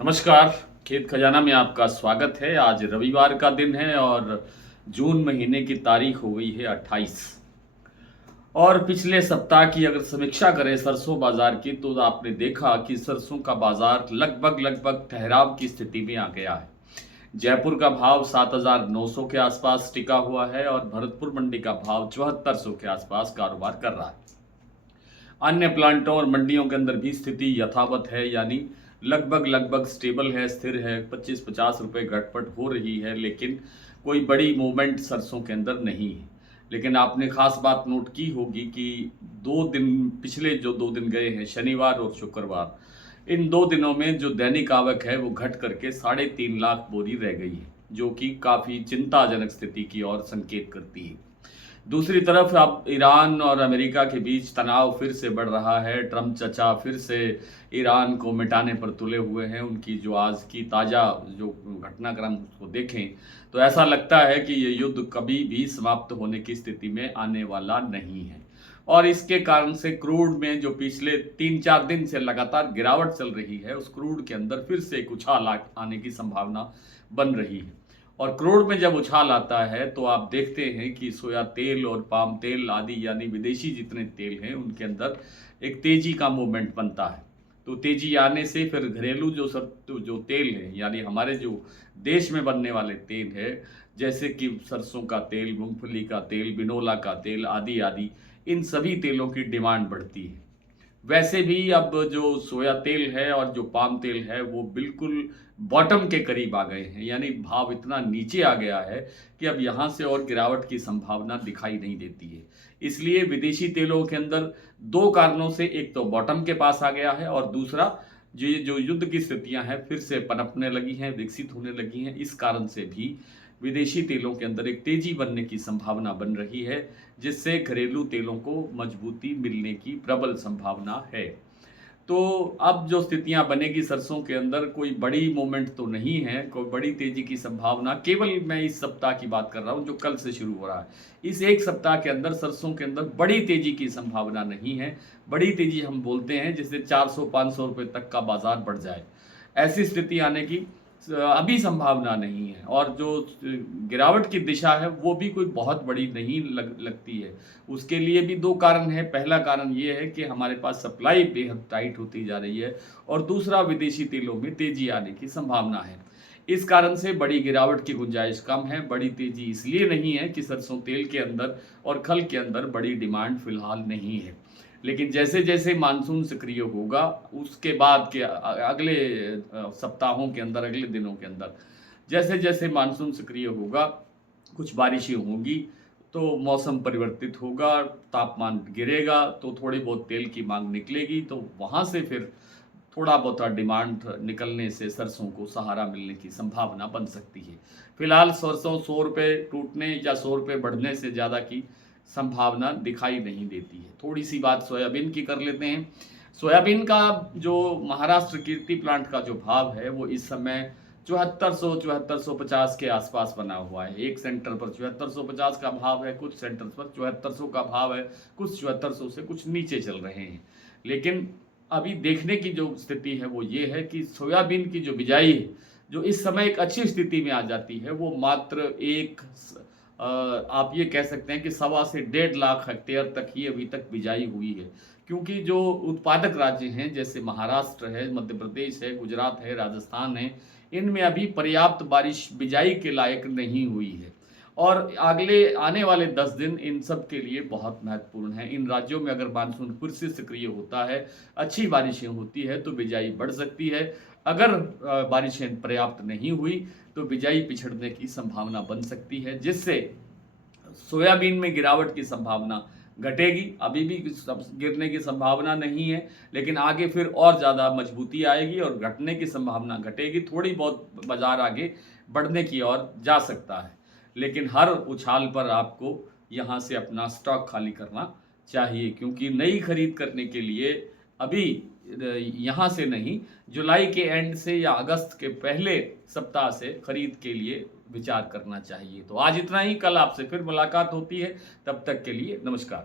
नमस्कार। खेत खजाना में आपका स्वागत है। आज रविवार का दिन है और जून महीने की तारीख हो गई है 28। और पिछले सप्ताह की अगर समीक्षा करें सरसों बाजार की तो आपने देखा कि सरसों का बाजार लगभग ठहराव की स्थिति में आ गया है। जयपुर का भाव 7,900 के आसपास टिका हुआ है और भरतपुर मंडी का भाव 7400 के आसपास कारोबार कर रहा है। अन्य प्लांटों और मंडियों के अंदर भी स्थिति यथावत है, यानी लगभग स्टेबल है, स्थिर है। 25-50 रुपए घटपट हो रही है, लेकिन कोई बड़ी मूवमेंट सरसों के अंदर नहीं है। लेकिन आपने खास बात नोट की होगी कि 2 दिन, पिछले जो 2 दिन गए हैं, शनिवार और शुक्रवार, इन 2 दिनों में जो दैनिक आवक है वो घट करके 3.5 लाख बोरी रह गई है, जो कि काफ़ी चिंताजनक स्थिति की ओर संकेत करती है। दूसरी तरफ अब ईरान और अमेरिका के बीच तनाव फिर से बढ़ रहा है। ट्रंप चचा फिर से ईरान को मिटाने पर तुले हुए हैं। उनकी जो आज की ताज़ा जो घटनाक्रम उसको देखें तो ऐसा लगता है कि ये युद्ध कभी भी समाप्त होने की स्थिति में आने वाला नहीं है। और इसके कारण से क्रूड में जो पिछले 3-4 दिन से लगातार गिरावट चल रही है, उस क्रूड के अंदर फिर से एक उछाल आने की संभावना बन रही है। और क्रूड में जब उछाल आता है तो आप देखते हैं कि सोया तेल और पाम तेल आदि, यानी विदेशी जितने तेल हैं, उनके अंदर एक तेजी का मूवमेंट बनता है। तो तेजी आने से फिर घरेलू जो तेल है, यानी हमारे जो देश में बनने वाले तेल है, जैसे कि सरसों का तेल, मूंगफली का तेल, बिनोला का तेल आदि आदि, इन सभी तेलों की डिमांड बढ़ती है। वैसे भी अब जो सोया तेल है और जो पाम तेल है वो बिल्कुल बॉटम के करीब आ गए हैं, यानी भाव इतना नीचे आ गया है कि अब यहाँ से और गिरावट की संभावना दिखाई नहीं देती है। इसलिए विदेशी तेलों के अंदर दो कारणों से, एक तो बॉटम के पास आ गया है और दूसरा जो युद्ध की स्थितियां हैं फिर से पनपने लगी हैं, विकसित होने लगी हैं। इस कारण से भी विदेशी तेलों के अंदर एक तेजी बनने की संभावना बन रही है, जिससे घरेलू तेलों को मजबूती मिलने की प्रबल संभावना है। तो अब जो स्थितियां बनेगी सरसों के अंदर, कोई बड़ी मूवमेंट तो नहीं है, कोई बड़ी तेजी की संभावना, केवल मैं इस सप्ताह की बात कर रहा हूं जो कल से शुरू हो रहा है। इस एक सप्ताह के अंदर सरसों के अंदर बड़ी तेजी की संभावना नहीं है। बड़ी तेजी हम बोलते हैं जिससे 400-500 रुपए तक का बाजार बढ़ जाए, ऐसी स्थिति आने की अभी संभावना नहीं है। और जो गिरावट की दिशा है वो भी कोई बहुत बड़ी नहीं लगती है। उसके लिए भी दो कारण हैं। पहला कारण ये है कि हमारे पास सप्लाई बेहद टाइट होती जा रही है और दूसरा विदेशी तेलों में तेजी आने की संभावना है। इस कारण से बड़ी गिरावट की गुंजाइश कम है। बड़ी तेजी इसलिए नहीं है कि सरसों तेल के अंदर और खल के अंदर बड़ी डिमांड फिलहाल नहीं है। लेकिन जैसे जैसे मानसून सक्रिय होगा, उसके बाद के अगले सप्ताहों के अंदर, अगले दिनों के अंदर जैसे जैसे मानसून सक्रिय होगा, कुछ बारिशें होंगी तो मौसम परिवर्तित होगा, तापमान गिरेगा तो थोड़ी बहुत तेल की मांग निकलेगी, तो वहाँ से फिर थोड़ा बहुत डिमांड निकलने से सरसों को सहारा मिलने की संभावना बन सकती है। फिलहाल सरसों 100 रुपये टूटने या 100 रुपये बढ़ने से ज़्यादा की संभावना दिखाई नहीं देती है। थोड़ी सी बात सोयाबीन की कर लेते हैं। सोयाबीन का जो महाराष्ट्र कीर्ति प्लांट का जो भाव है वो इस समय 7450 के आसपास बना हुआ है। एक सेंटर पर 7450 का भाव है, कुछ सेंटर पर 7400 का भाव है, कुछ 7400 से कुछ नीचे चल रहे हैं। लेकिन अभी देखने की जो स्थिति है वो ये है कि सोयाबीन की जो बिजाई है, जो इस समय एक अच्छी स्थिति में आ जाती है, वो मात्र आप ये कह सकते हैं कि 1.25 से 1.5 लाख हेक्टेयर तक ही अभी तक बिजाई हुई है। क्योंकि जो उत्पादक राज्य हैं, जैसे महाराष्ट्र है, मध्य प्रदेश है, गुजरात है, राजस्थान है, इनमें अभी पर्याप्त बारिश बिजाई के लायक नहीं हुई है। और अगले आने वाले 10 दिन इन सब के लिए बहुत महत्वपूर्ण है। इन राज्यों में अगर मानसून फिर से सक्रिय होता है, अच्छी बारिशें होती है तो बिजाई बढ़ सकती है। अगर बारिशें पर्याप्त नहीं हुई तो बिजाई पिछड़ने की संभावना बन सकती है, जिससे सोयाबीन में गिरावट की संभावना घटेगी। अभी भी गिरने की संभावना नहीं है, लेकिन आगे फिर और ज़्यादा मजबूती आएगी और घटने की संभावना घटेगी। थोड़ी बहुत बाजार आगे बढ़ने की ओर जा सकता है, लेकिन हर उछाल पर आपको यहाँ से अपना स्टॉक खाली करना चाहिए, क्योंकि नई खरीद करने के लिए अभी यहाँ से नहीं, जुलाई के एंड से या अगस्त के पहले सप्ताह से खरीद के लिए विचार करना चाहिए। तो आज इतना ही, कल आपसे फिर मुलाकात होती है। तब तक के लिए नमस्कार।